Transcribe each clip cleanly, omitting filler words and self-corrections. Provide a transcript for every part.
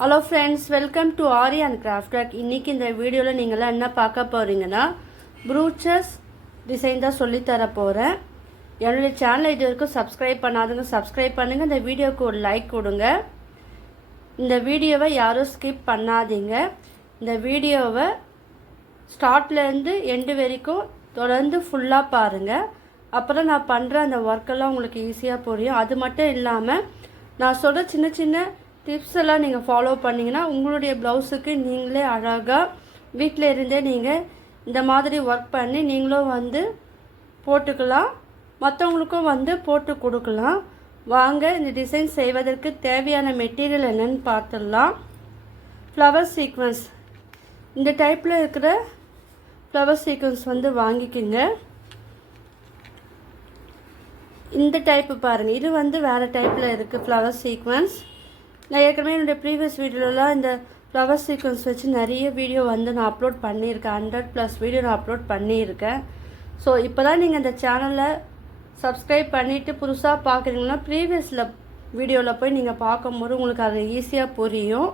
Hello friends, welcome to aari and craft work. இன்றைக்கி இந்த வீடியோவில் நீங்களாம் என்ன பார்க்க போகிறீங்கன்னா ப்ரூச்சஸ் டிசைன் தான் சொல்லித்தர போகிறேன். என்னுடைய சேனலை இது வரைக்கும் சப்ஸ்கிரைப் பண்ணாதுங்க, சப்ஸ்கிரைப் பண்ணுங்கள். இந்த வீடியோவுக்கு ஒரு லைக் கொடுங்க. இந்த வீடியோவை யாரும் ஸ்கிப் பண்ணாதீங்க. இந்த வீடியோவை ஸ்டார்ட்லேருந்து எண்டு வரைக்கும் தொடர்ந்து ஃபுல்லாக பாருங்கள். அப்புறம் நான் பண்ணுற அந்த ஒர்க்கெல்லாம் உங்களுக்கு ஈஸியாக புரியும். அது மட்டும் இல்லாமல் நான் சொல்கிற சின்ன சின்ன டிப்ஸ் எல்லாம் நீங்கள் ஃபாலோ பண்ணிங்கன்னா உங்களுடைய ப்ளவுஸுக்கு நீங்களே அழகாக வீட்டில் இருந்தே நீங்கள் இந்த மாதிரி ஒர்க் பண்ணி நீங்களும் வந்து போட்டுக்கலாம், மற்றவங்களுக்கும் போட்டு கொடுக்கலாம். வாங்க இந்த டிசைன் செய்வதற்கு தேவையான மெட்டீரியல் என்னென்னு பார்த்துடலாம். ஃப்ளவர் சீக்வன்ஸ், இந்த டைப்பில் இருக்கிற ஃப்ளவர் சீக்வன்ஸ் வாங்கிக்கோங்க. இந்த டைப்பு பாருங்கள், இது வேறு டைப்பில் இருக்குது ஃப்ளவர் சீக்வன்ஸ். நான் ஏற்கனவே என்னுடைய ப்ரீவியஸ் வீடியோலாம் இந்த ஃப்ளவர் சீக்வன்ஸ் வச்சு நிறைய வீடியோ நான் அப்லோட் பண்ணியிருக்கேன். 100+ வீடியோ நான் அப்லோட் பண்ணியிருக்கேன். ஸோ இப்போ தான் நீங்கள் இந்த சேனலை சப்ஸ்கிரைப் பண்ணிவிட்டு புதுசாக பார்க்குறீங்கன்னா ப்ரீவியஸில் வீடியோவில் போய் நீங்கள் பார்க்கும்போது உங்களுக்கு அது ஈஸியாக புரியும்.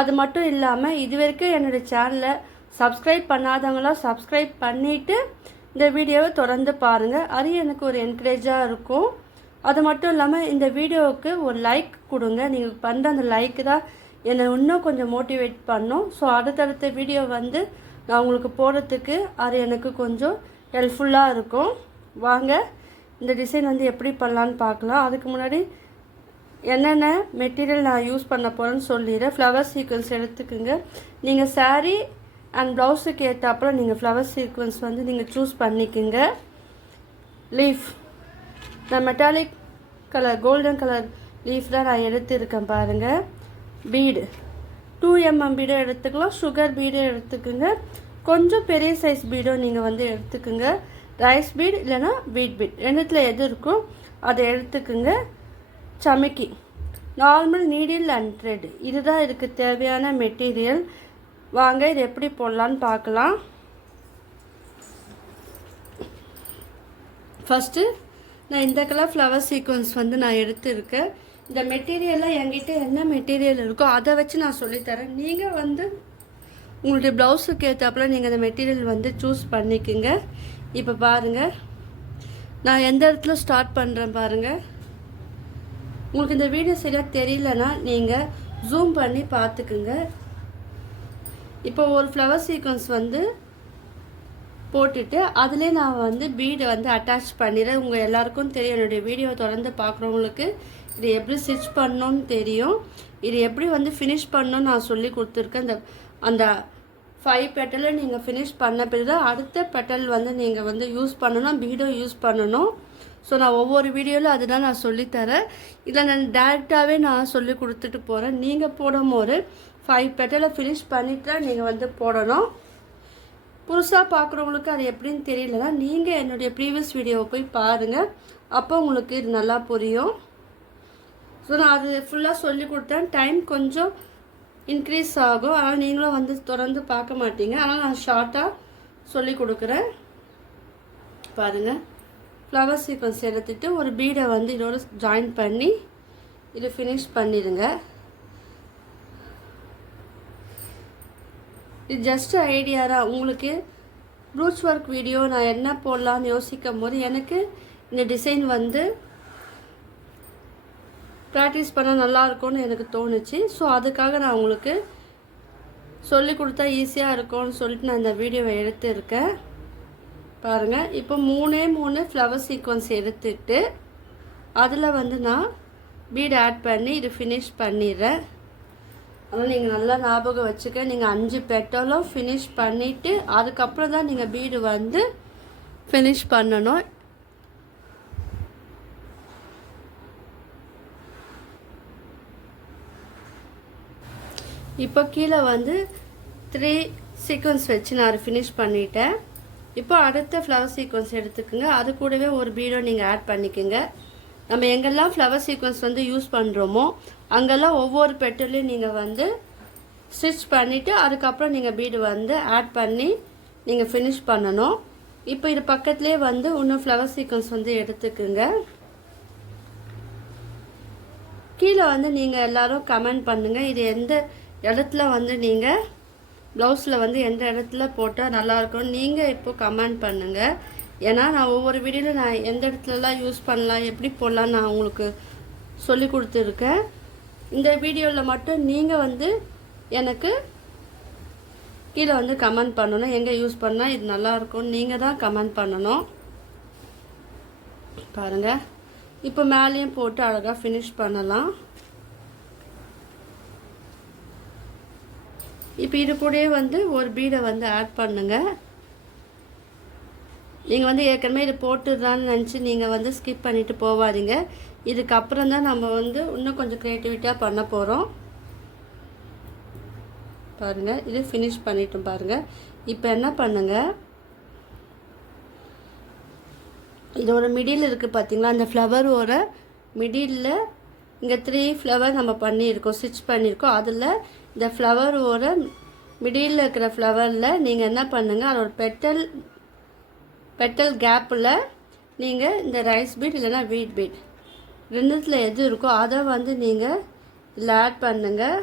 அது மட்டும் இல்லாமல் இது வரைக்கும் என்னுடைய சேனலை சப்ஸ்கிரைப் பண்ணாதவங்களாம் சப்ஸ்கிரைப் பண்ணிவிட்டு இந்த வீடியோவை தொடர்ந்து பாருங்கள். அது எனக்கு ஒரு என்கரேஜாக இருக்கும். அது மட்டும் இல்லாமல் இந்த வீடியோவுக்கு ஒரு லைக் கொடுங்க. நீங்கள் பண்ணுற அந்த லைக்கு தான் என்னை இன்னும் கொஞ்சம் மோட்டிவேட் பண்ணும். ஸோ அடுத்தடுத்த வீடியோ நான் உங்களுக்கு போடுறதுக்கு அது எனக்கு கொஞ்சம் ஹெல்ப்ஃபுல்லாக இருக்கும். வாங்க இந்த டிசைன் எப்படி பண்ணலான்னு பார்க்கலாம். அதுக்கு முன்னாடி என்னென்ன மெட்டீரியல் நான் யூஸ் பண்ண போகிறேன்னு சொல்லிடுறேன். ஃப்ளவர் சீக்வன்ஸ் எடுத்துக்கோங்க. நீங்கள் சாரீ அண்ட் ப்ளவுஸுக்கு ஏற்றாப்புல நீங்கள் ஃப்ளவர் சீக்வன்ஸ் நீங்கள் சூஸ் பண்ணிக்கோங்க. லீஃப், நான் metallic colour golden colour leaf தான் நான் எடுத்துருக்கேன் பாருங்கள். பீடு 2 mm பீடோ எடுத்துக்கலாம், சுகர் பீடோ எடுத்துக்கோங்க. கொஞ்சம் பெரிய சைஸ் பீடோ நீங்கள் எடுத்துக்கோங்க. ரைஸ் பீட் இல்லைன்னா பீட் ரெண்டுத்தில் எது இருக்கோ அதை எடுத்துக்கோங்க. சமிக்கி, நார்மல் நீடில் அண்ட் த்ரெட், இதுதான் இதுக்கு தேவையான மெட்டீரியல். வாங்க இது எப்படி போடலான்னு பார்க்கலாம். ஃபஸ்ட்டு நான் இந்த கலர் ஃப்ளவர் சீக்வன்ஸ் நான் எடுத்துருக்கேன். இந்த மெட்டீரியலில் என்கிட்ட என்ன மெட்டீரியல் இருக்கோ அதை வச்சு நான் சொல்லித்தரேன். நீங்கள் உங்களுடைய ப்ளவுஸுக்கு ஏற்றாப்புல நீங்கள் அந்த மெட்டீரியல் சூஸ் பண்ணிக்கோங்க. இப்போ பாருங்கள், நான் எந்த இடத்துல ஸ்டார்ட் பண்ணுறேன் பாருங்கள். உங்களுக்கு இந்த வீடியோ சரியாக தெரியலனா நீங்கள் ஜூம் பண்ணி பார்த்துக்குங்க. இப்போ ஒரு ஃப்ளவர் சீக்வன்ஸ் போட்டுட்டு அதிலே நான் பீடு அட்டாச் பண்ணிடுறேன். உங்கள் எல்லாருக்கும் தெரியும், என்னுடைய வீடியோ தொடர்ந்து பார்க்குறவங்களுக்கு இது எப்படி ஸ்டிச் பண்ணணும்னு தெரியும். இது எப்படி ஃபினிஷ் பண்ணணும்னு நான் சொல்லி கொடுத்துருக்கேன். அந்த 5 பெட்டலை நீங்கள் ஃபினிஷ் பண்ண பிறகு அடுத்த பெட்டல் நீங்கள் யூஸ் பண்ணணும், பீடோ யூஸ் பண்ணணும். ஸோ நான் ஒவ்வொரு வீடியோவில் அதுதான் நான் சொல்லித்தரேன். இதில் நான் டேரெக்டாகவே நான் சொல்லி கொடுத்துட்டு போகிறேன். நீங்கள் போடும்போது 5 பெட்டலை ஃபினிஷ் பண்ணிவிட்டு தான் நீங்கள் போடணும். புதுசாக பார்க்குறவங்களுக்கு அது எப்படின்னு தெரியலனா நீங்கள் என்னுடைய ப்ரீவியஸ் வீடியோவை போய் பாருங்கள். அப்போ உங்களுக்கு இது நல்லா புரியும். ஸோ நான் அது ஃபுல்லாக சொல்லி கொடுத்தேன். டைம் கொஞ்சம் இன்க்ரீஸ் ஆகும், ஆனால் நீங்களும் தொடர்ந்து பார்க்க மாட்டீங்க. ஆனால் நான் ஷார்ட்டாக சொல்லி கொடுக்குறேன். பாருங்கள், ஃப்ளவர் சீக்வன்ஸ் எடுத்துகிட்டு ஒரு பீடை இதோட ஜாயின் பண்ணி இது ஃபினிஷ் பண்ணிடுங்க. இது ஜஸ்ட் ஐடியா தான். உங்களுக்கு ப்ரூச் ஒர்க் வீடியோ நான் என்ன போடலான்னு யோசிக்கும் போது எனக்கு இந்த டிசைன் ப்ராக்டிஸ் பண்ண நல்லாயிருக்கும்னு எனக்கு தோணுச்சு. ஸோ அதுக்காக நான் உங்களுக்கு சொல்லி கொடுத்தா ஈஸியாக இருக்கும்னு சொல்லிட்டு நான் இந்த வீடியோவை எடுத்துருக்கேன். பாருங்கள், இப்போ 3 ஃப்ளவர் சீக்வன்ஸ் எடுத்துட்டு அதில் நான் பீட் ஆட் பண்ணி இது ஃபினிஷ் பண்ணிடுறேன். அதனால் நீங்கள் நல்லா ஞாபகம் வச்சுக்க. நீங்கள் 5 பெட்டலும் ஃபினிஷ் பண்ணிவிட்டு அதுக்கப்புறம் தான் நீங்கள் பீடு ஃபினிஷ் பண்ணணும். இப்போ கீழே 3 சீக்வன்ஸ் வச்சு நான் ஃபினிஷ் பண்ணிட்டேன். இப்போ அடுத்த ஃப்ளவர் சீக்வன்ஸ் எடுத்துக்கோங்க. அது கூடவே ஒரு பீடோ நீங்கள் ஆட் பண்ணிக்கோங்க. நம்ம எங்கெல்லாம் ஃப்ளவர் சீக்வன்ஸ் யூஸ் பண்ணுறோமோ அங்கெல்லாம் ஒவ்வொரு பெட்டலையும் நீங்கள் ஸ்டிச் பண்ணிவிட்டு அதுக்கப்புறம் நீங்கள் பீடு ஆட் பண்ணி நீங்கள் ஃபினிஷ் பண்ணணும். இப்போ இது பக்கத்துலேயே இன்னும் ஃப்ளவர் சீக்வன்ஸ் எடுத்துக்குங்க. கீழே வந்து நீங்கள் எல்லோரும் கமெண்ட் பண்ணுங்கள், இது எந்த இடத்துல வந்து நீங்கள் ப்ளவுஸில் வந்து எந்த இடத்துல போட்டால் நல்லாயிருக்கும் நீங்கள் இப்போது கமெண்ட் பண்ணுங்கள். ஏன்னா நான் ஒவ்வொரு வீடியோவில் நான் எந்த இடத்துலலாம் யூஸ் பண்ணலாம், எப்படி போடலாம் நான் உங்களுக்கு சொல்லி கொடுத்துருக்கேன். இந்த வீடியோவில் மட்டும் நீங்கள் வந்து எனக்கு கீழே வந்து கமெண்ட் பண்ணணும், எங்கே யூஸ் பண்ணால் இது நல்லாயிருக்கும் நீங்கள் தான் கமெண்ட் பண்ணணும். பாருங்கள், இப்போ மேலேயும் போட்டு அழகாக ஃபினிஷ் பண்ணலாம். இப்போ இது கூடயே வந்து ஒரு பீடை வந்து ஆட் பண்ணுங்கள். நீங்கள் வந்து ஏற்கனவே இது போட்டுதான்னு நினச்சி நீங்கள் வந்து ஸ்கிப் பண்ணிவிட்டு போகாதீங்க. இதுக்கப்புறம் தான் நம்ம வந்து இன்னும் கொஞ்சம் க்ரியேட்டிவிட்டியாக பண்ண போகிறோம். பாருங்கள், இது ஃபினிஷ் பண்ணிட்டோம். பாருங்கள், இப்போ என்ன பண்ணுங்கள், இதோட மிடில் இருக்குது பார்த்தீங்களா, அந்த ஃப்ளவரோட மிடில் இங்கே 3 ஃப்ளவர் நம்ம பண்ணியிருக்கோம், ஸ்டிச் பண்ணியிருக்கோம். அதில் இந்த ஃப்ளவரோட மிடில் இருக்கிற ஃப்ளவரில் நீங்கள் என்ன பண்ணுங்கள், அதோட பெட்டல் கேப்பில் நீங்கள் இந்த ரைஸ் பீட் இல்லைன்னா வீட் பீட் ரெண்டுத்தில் எது இருக்கோ அதை வந்து நீங்கள் இதில் ஆட் பண்ணுங்கள்.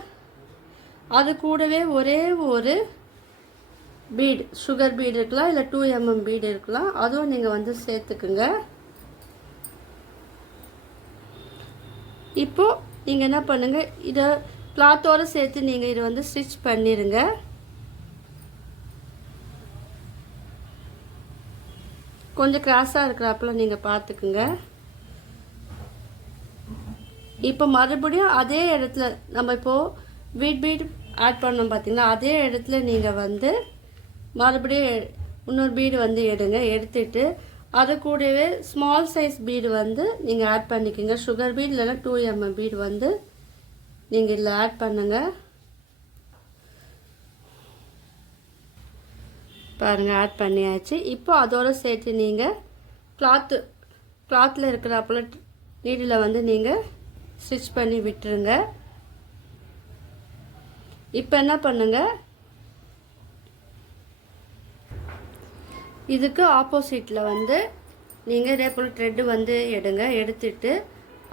அது கூடவே ஒரே ஒரு பீட், சுகர் பீட் இருக்கலாம், இல்லை 2 mm பீட் இருக்கலாம், அதுவும் நீங்கள் வந்து சேர்த்துக்குங்க. இப்போது நீங்கள் என்ன பண்ணுங்கள், இதை கிளாத்தோடு சேர்த்து நீங்கள் இதை வந்து ஸ்டிச் பண்ணிடுங்க. கொஞ்சம் கிராஸாக இருக்கிறப்பல நீங்கள் பார்த்துக்குங்க. இப்போ மறுபடியும் அதே இடத்துல நம்ம இப்போது வீட் பீட் ஆட் பண்ணோம் பார்த்தீங்களா, அதே இடத்துல நீங்கள் வந்து மறுபடியும் இன்னொரு பீடு வந்து எடுத்துட்டு அது கூடவே ஸ்மால் சைஸ் பீடு வந்து நீங்கள் ஆட் பண்ணிக்கோங்க. சுகர் பீட் இல்லைன்னா 2 mm பீடு வந்து நீங்கள் இதில் ஆட் பண்ணுங்கள். பாருங்கள், ஆட் பண்ணியாச்சு. இப்போ அதோடு சேர்த்து நீங்கள் கிளாத்தில் இருக்கிறப்பல நீடில் வந்து நீங்கள் ஸ்டிச் பண்ணி விட்டுருங்க. இப்போ என்ன பண்ணுங்கள், இதுக்கு ஆப்போசிட்டில் வந்து நீங்கள் இதே போல் த்ரெட்டு வந்து எடுத்துட்டு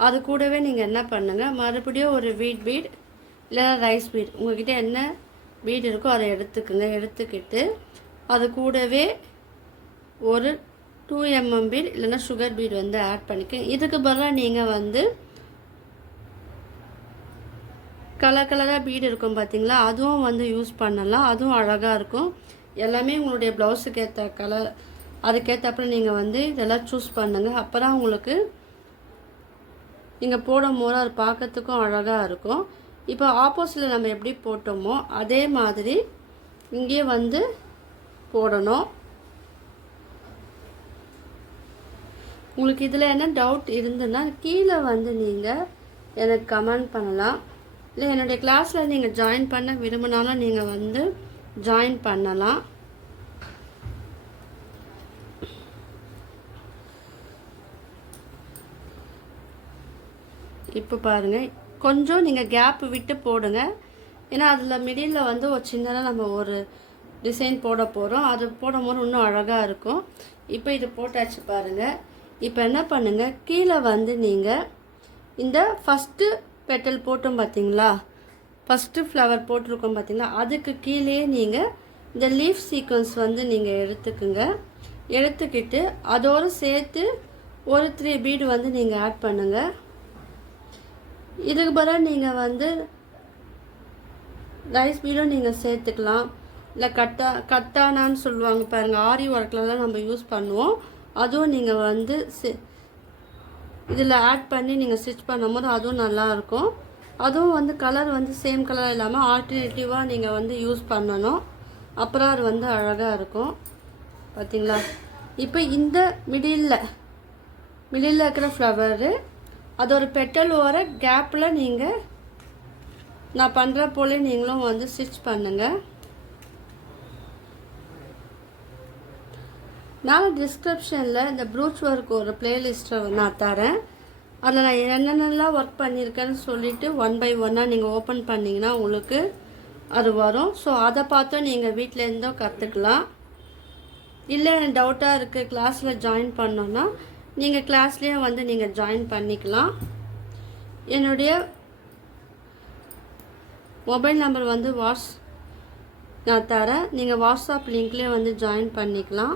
அது கூடவே நீங்கள் என்ன பண்ணுங்கள், மறுபடியும் ஒரு வீட் பீட் இல்லைன்னா ரைஸ் பீட் உங்கள்கிட்ட என்ன பீட் இருக்கோ அதை எடுத்துக்கிட்டு அது கூடவே ஒரு 2 mm பீட் இல்லைன்னா சுகர் பீட் வந்து ஆட் பண்ணிக்க. இதுக்கு பதிலாக நீங்கள் வந்து கலராக பீடு இருக்கும் பார்த்தீங்களா, அதுவும் வந்து யூஸ் பண்ணலாம், அதுவும் அழகாக இருக்கும். எல்லாமே உங்களுடைய ப்ளவுஸுக்கு ஏற்ற கலர் அதுக்கேற்றப்பல நீங்கள் வந்து இதெல்லாம் சூஸ் பண்ணுங்கள். அப்போ தான் உங்களுக்கு நீங்கள் போடும் போது அது பார்க்கறதுக்கும் அழகாக இருக்கும். இப்போ ஆப்போசிட்டில் நம்ம எப்படி போட்டோமோ அதே மாதிரி இங்கே வந்து போடணும். உங்களுக்கு இதில் என்ன டவுட் இருந்துன்னா கீழே வந்து நீங்கள் எனக்கு கமெண்ட் பண்ணலாம், இல்லை என்னுடைய கிளாஸில் நீங்கள் ஜாயின் பண்ண விரும்பினாலும் நீங்கள் வந்து ஜாயின் பண்ணலாம். இப்போ பாருங்கள், கொஞ்சம் நீங்கள் கேப் விட்டு போடுங்க. ஏன்னா அதில் மிடில் வந்து ஒரு சின்னதாக நம்ம ஒரு டிசைன் போட போகிறோம், அது போடும்போது இன்னும் அழகாக இருக்கும். இப்போ இது போட்டாச்சு பாருங்கள். இப்போ என்ன பண்ணுங்கள், கீழே வந்து நீங்கள் இந்த ஃபஸ்ட்டு பெட்டல் போட்டோம் பார்த்தீங்களா, ஃபஸ்ட்டு ஃப்ளவர் போட்டிருக்கோம் பார்த்தீங்களா, அதுக்கு கீழே நீங்கள் இந்த லீஃப் சீக்வன்ஸ் வந்து நீங்கள் எடுத்துக்கிட்டு அதோடு சேர்த்து ஒரு 3 பீடு வந்து நீங்கள் ஆட் பண்ணுங்கள். இதுக்கு பதிலாக நீங்கள் வந்து ரைஸ் பீடும் நீங்கள் சேர்த்துக்கலாம், இல்லை கட்டானான்னு சொல்லுவாங்க பாருங்கள், ஆரி ஒர்க்லலாம் நம்ம யூஸ் பண்ணுவோம், அதுவும் நீங்கள் வந்து இதில் ஆட் பண்ணி நீங்கள் ஸ்டிச் பண்ணும்போது அதுவும் நல்லாயிருக்கும். அதுவும் வந்து கலர் வந்து சேம் கலர் இல்லாமல் ஆல்டர்னேட்டிவாக நீங்கள் வந்து யூஸ் பண்ணணும், அப்புறம் அது வந்து அழகாக இருக்கும். பார்த்தீங்களா, இப்போ இந்த மிடில் இருக்கிற ஃப்ளவரு அது ஒரு பெட்டல் ஓர கேப்பில் நீங்கள் நான் பண்ணுற போல நீங்களும் வந்து ஸ்டிச் பண்ணுங்கள். நான் டிஸ்கிரிப்ஷனில் இந்த ப்ரூச் ஒர்க் ஒரு பிளேலிஸ்ட்டை நான் தரேன், அதில் நான் என்னென்னலாம் ஒர்க் பண்ணியிருக்கேன்னு சொல்லிவிட்டு 1 by 1 நீங்கள் ஓப்பன் பண்ணிங்கன்னா உங்களுக்கு அது வரும். ஸோ அதை பார்த்தும் நீங்கள் வீட்டில் இருந்தோ கற்றுக்கலாம். இல்லை எனக்கு டவுட்டாக இருக்குது கிளாஸில் ஜாயின் பண்ணோன்னா நீங்கள் கிளாஸ்லேயே வந்து நீங்கள் ஜாயின் பண்ணிக்கலாம். என்னுடைய மொபைல் நம்பர் வந்து நான் தரேன். நீங்கள் வாட்ஸ்அப் லிங்க்லேயே வந்து ஜாயின் பண்ணிக்கலாம்.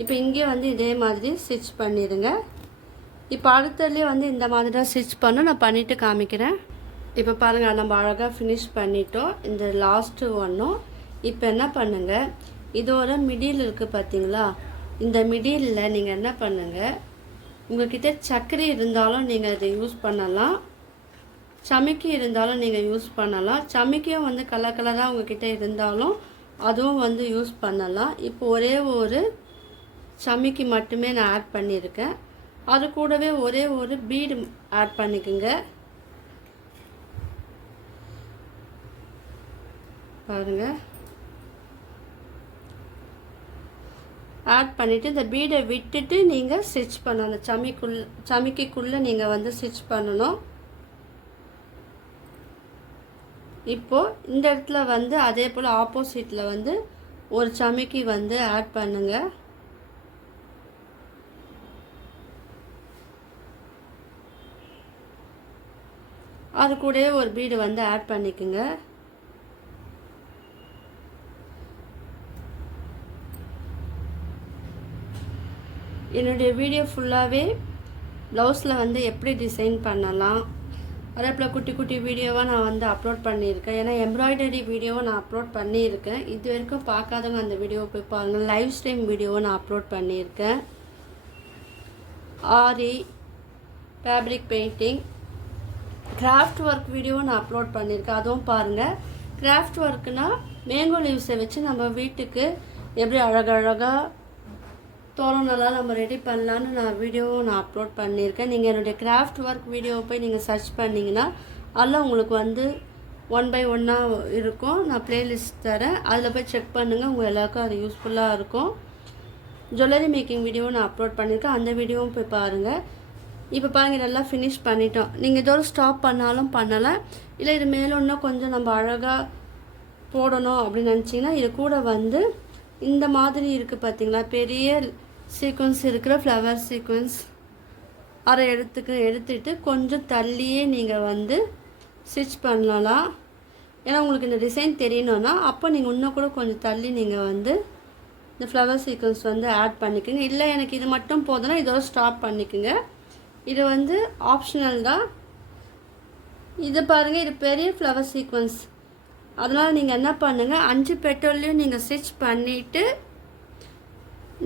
இப்போ இங்கே வந்து இதே மாதிரி ஸ்டிச் பண்ணிடுங்க. இப்போ அடுத்ததுலேயே வந்து இந்த மாதிரி தான் ஸ்டிச் நான் பண்ணிவிட்டு காமிக்கிறேன். இப்போ பாருங்கள், நம்ம அழகாக ஃபினிஷ் பண்ணிட்டோம் இந்த லாஸ்ட்டு ஒன்றும். இப்போ என்ன பண்ணுங்கள், இதோட மிடில் இருக்குது பார்த்தீங்களா, இந்த மிடிலில் நீங்கள் என்ன பண்ணுங்கள், உங்கள்கிட்ட சர்க்கரை இருந்தாலும் நீங்கள் அதை யூஸ் பண்ணலாம், சமைக்கி இருந்தாலும் நீங்கள் யூஸ் பண்ணலாம். சமைக்கியும் வந்து கலர் கலராக உங்கள்கிட்ட இருந்தாலும் அதுவும் வந்து யூஸ் பண்ணலாம். இப்போ ஒரே ஒரு சமைக்கி மட்டுமே நான் ஆட் பண்ணியிருக்கேன். அது கூடவே ஒரே ஒரு பீடு ஆட் பண்ணிக்கோங்க. பாருங்கள், ஆட் பண்ணிவிட்டு இந்த பீடை விட்டுட்டு நீங்கள் ஸ்டிச் பண்ணணும். சமைக்கிக்குள்ளே நீங்கள் வந்து ஸ்டிச் பண்ணணும். இப்போது இந்த இடத்துல வந்து அதே போல் ஆப்போசிட்டில் வந்து ஒரு சமைக்கி வந்து ஆட் பண்ணுங்கள். அது கூடவே ஒரு பீடு வந்து ஆட் பண்ணிக்கோங்க. என்னுடைய வீடியோ ஃபுல்லாகவே ப்ளவுஸில் வந்து எப்படி டிசைன் பண்ணலாம், அதே போல் குட்டி குட்டி வீடியோவாக நான் வந்து அப்லோட் பண்ணியிருக்கேன். ஏன்னா எம்ப்ராய்டரி வீடியோவை நான் அப்லோட் பண்ணியிருக்கேன். இது வரைக்கும் பார்க்காதவங்க அந்த வீடியோவை போய் பாருங்கள். லைவ் ஸ்ட்ரீம் வீடியோவை நான் அப்லோட் பண்ணியிருக்கேன். ஆரி, ஃபேப்ரிக் பெயிண்டிங், கிராஃப்ட் ஒர்க் வீடியோவை நான் அப்லோட் பண்ணியிருக்கேன். அதுவும் பாருங்கள். கிராஃப்ட் ஒர்க்குனால் மேங்கோ லீவ்ஸை வச்சு நம்ம வீட்டுக்கு எப்படி அழகழகாக தோரணெல்லாம் நம்ம ரெடி பண்ணலான்னு நான் வீடியோவும் நான் அப்லோட் பண்ணியிருக்கேன். நீங்கள் என்னுடைய கிராஃப்ட் ஒர்க் வீடியோவை போய் நீங்கள் சர்ச் பண்ணிங்கன்னா அதில் உங்களுக்கு வந்து 1 by 1 இருக்கும். நான் ப்ளேலிஸ்ட் தரேன், அதில் போய் செக் பண்ணுங்கள். உங்கள் எல்லாருக்கும் அது யூஸ்ஃபுல்லாக இருக்கும். ஜுவல்லரி மேக்கிங் வீடியோவும் நான் அப்லோட் பண்ணியிருக்கேன், அந்த வீடியோவும் போய் பாருங்கள். இப்போ பாருங்கள், இதெல்லாம் ஃபினிஷ் பண்ணிட்டோம். நீங்கள் இதோட ஸ்டாப் பண்ணாலும் பண்ணலாம், இல்லை இது மேலே இன்னும் கொஞ்சம் நம்ம அழகாக போடணும் அப்படின்னு நினச்சிங்கன்னா இது கூட வந்து இந்த மாதிரி இருக்குது பார்த்தீங்களா, பெரிய சீக்வன்ஸ் இருக்கிற ஃப்ளவர் சீக்வன்ஸ் அரை எடுத்துட்டு கொஞ்சம் தள்ளியே நீங்கள் வந்து ஸ்டிச் பண்ணலாம். ஏன்னா உங்களுக்கு இந்த டிசைன் தெரியணும்னா அப்போ நீங்கள் இன்னும் கூட கொஞ்சம் தள்ளி நீங்கள் வந்து இந்த ஃப்ளவர் சீக்வன்ஸ் வந்து ஆட் பண்ணிக்கோங்க. இல்லை எனக்கு இது மட்டும் போதும்னா இதோட ஸ்டாப் பண்ணிக்கோங்க. இது வந்து ஆப்ஷனல் தான். இது பாருங்கள், இது பெரிய ஃப்ளவர் சீக்வன்ஸ். அதனால் நீங்கள் என்ன பண்ணுங்கள், 5 பெட்டல்லையும் நீங்கள் ஸ்டிச் பண்ணிவிட்டு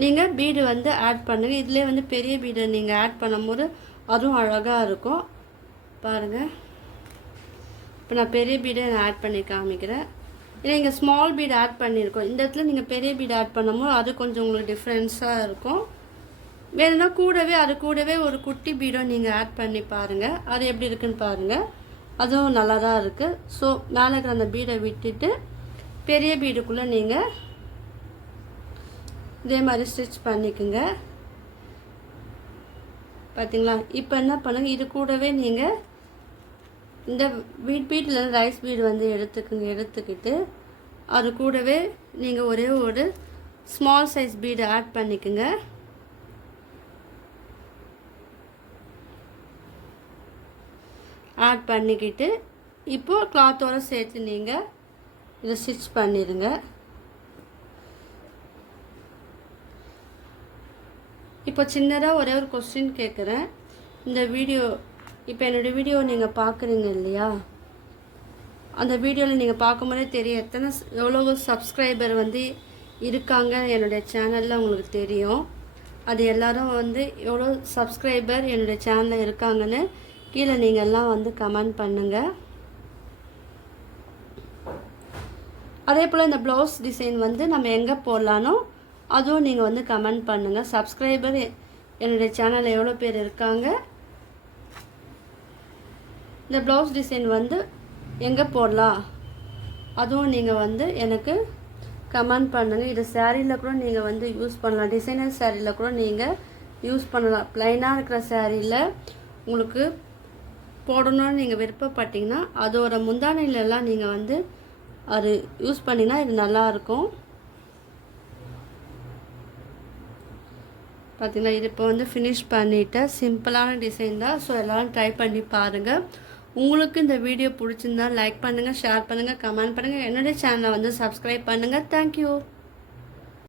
நீங்கள் பீடு வந்து ஆட் பண்ணுங்கள். இதிலே வந்து பெரிய பீடை நீங்கள் ஆட் பண்ணும்போது அதுவும் அழகாக இருக்கும். பாருங்கள், இப்போ நான் பெரிய பீடை நான் ஆட் பண்ணி காமிக்கிறேன். ஏன்னா இங்கே ஸ்மால் பீடு ஆட் பண்ணியிருக்கோம். இந்த இடத்துல நீங்கள் பெரிய பீடு ஆட் பண்ணும்போது அது கொஞ்சம் உங்களுக்கு டிஃப்ரென்ஸாக இருக்கும். வேணும்னா அது கூடவே ஒரு குட்டி பீடும் நீங்கள் ஆட் பண்ணி பாருங்கள், அது எப்படி இருக்குன்னு பாருங்கள். அதுவும் நல்லா தான் இருக்குது. ஸோ மேலே இருக்கிற அந்த பீடை விட்டுட்டு பெரிய பீடுக்குள்ளே நீங்கள் இதே மாதிரி ஸ்டிச் பண்ணிக்கோங்க. பார்த்தீங்களா? இப்போ என்ன பண்ணுங்கள், இது கூடவே நீங்கள் இந்த பீட்டில் ரைஸ் பீடு வந்து எடுத்துக்கிட்டு அது கூடவே நீங்கள் ஒரே ஒரு ஸ்மால் சைஸ் பீடு ஆட் பண்ணிக்கோங்க. ஆட் பண்ணிக்கிட்டு இப்போது கிளாத்தோடு சேர்த்து நீங்கள் இதை ஸ்டிச் பண்ணிடுங்க. இப்போ சின்னதாக ஒரே ஒரு கொஸ்டின் கேட்குறேன். இந்த வீடியோ இப்போ என்னோடய வீடியோ நீங்கள் பார்க்குறீங்க இல்லையா, அந்த வீடியோவில் நீங்கள் பார்க்கும்போதே தெரியும் எவ்வளோ சப்ஸ்கிரைபர் வந்து இருக்காங்க என்னுடைய சேனலில் உங்களுக்கு தெரியும். அது எல்லோரும் வந்து எவ்வளோ சப்ஸ்கிரைபர் என்னுடைய சேனலில் இருக்காங்கன்னு கீழே நீங்கள் எல்லாம் வந்து கமெண்ட் பண்ணுங்கள். அதே போல் இந்த ப்ளவுஸ் டிசைன் வந்து நம்ம எங்கே போடலானோ அதுவும் நீங்கள் வந்து கமெண்ட் பண்ணுங்கள். சப்ஸ்கிரைபர் என்னுடைய சேனலில் எவ்வளோ பேர் இருக்காங்க, இந்த ப்ளவுஸ் டிசைன் வந்து எங்கே போடலாம் அதுவும் நீங்கள் வந்து எனக்கு கமெண்ட் பண்ணுங்கள். இது சாரியில் கூட நீங்கள் வந்து யூஸ் பண்ணலாம், டிசைனர் சாரியில் கூட நீங்கள் யூஸ் பண்ணலாம். ப்ளைனாக இருக்கிற சாரியில் உங்களுக்கு போடணும்னு நீங்கள் விருப்பப்பட்டீங்கன்னா அதோட முந்தானையிலலாம் நீங்கள் வந்து அது யூஸ் பண்ணிங்கன்னா இது நல்லாயிருக்கும். பார்த்தீங்கன்னா இது இப்போ வந்து ஃபினிஷ் பண்ணிவிட்டேன். சிம்பிளான டிசைன் தான். ஸோ எல்லோரும் ட்ரை பண்ணி பாருங்கள். உங்களுக்கு இந்த வீடியோ பிடிச்சிருந்தா லைக் பண்ணுங்கள், ஷேர் பண்ணுங்கள், கமெண்ட் பண்ணுங்கள். என்னுடைய சேனலை வந்து சப்ஸ்கிரைப் பண்ணுங்கள். தேங்க்யூ.